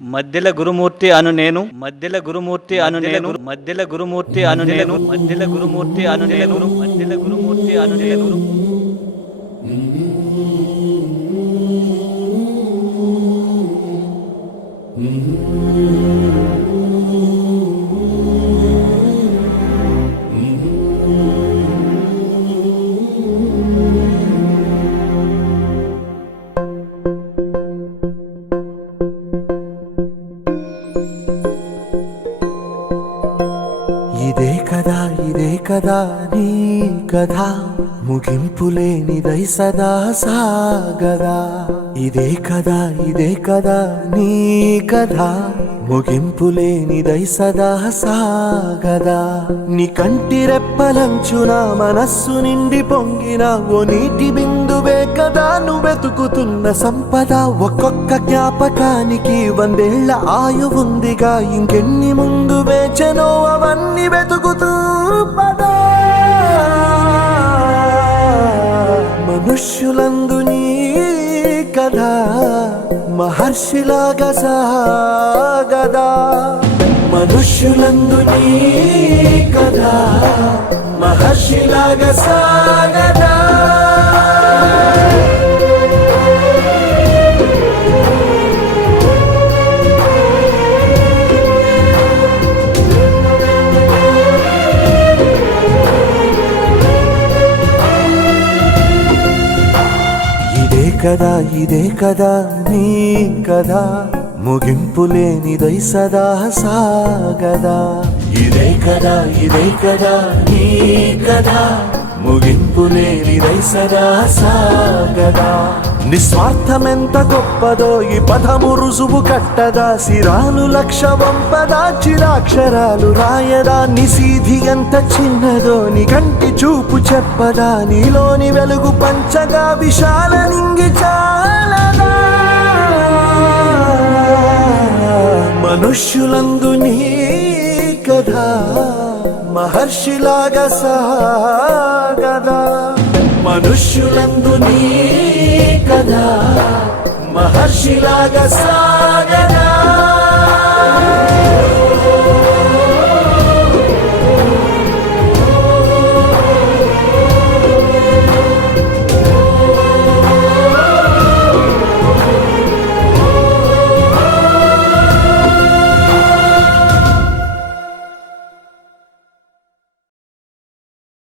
మధ్యల గురుమూర్తి అను నేను మధ్యల గురుమూర్తి అను నేను మధ్యల గురుమూర్తి అను నేను మధ్యల గురుమూర్తి అను నేను మధ్యల గురుమూర్తి అను నేను ఇదే కదా నీ కథ ముగింపులేనిదై సదా సాగదా ఇదే కదా నీ కథ ముగింపులేనిదై సదా సాగదా నీ కంటి రెప్పలంచున మనస్సు నిండి పొంగిన ఓ నీటి బిందువే కదా నువ్వెతుకుతున్న సంపద ఒక్కొక్క జ్ఞాపకానికి 100 ఏళ్ల ఆయువుందిగా ఇంకెన్ని ముందు వేచనో అవన్నీ వెతుకుతూ పదా మనుష్యులందు నీ కథ మహర్షిలాగా సాగదా మనుష్యులందు నీ కథ మహర్షిలాగా సాగదా ఇదే కదా నీ కదా ముగింపులేనిదై సదా సాగదా ఇదే కదా నీ కదా ముగింపులేనిదై సదా సాగదా నిస్వార్థమెంత గొప్పదో ఈ పదము రుజువు కట్టదా సిరాలు లక్ష వంపదా చిరాక్షరాలు రాయదా నిసీధి ఎంత చిన్నదో నీ కంటి చూపు చెప్పదా నీలోని వెలుగు పంచగా విశాల నింగి చాలదా మనుష్యులందు నీ కథ మహర్షిలాగా సాగదా మనుష్యులందు నీ కథ మహర్షిలాగా సాగదా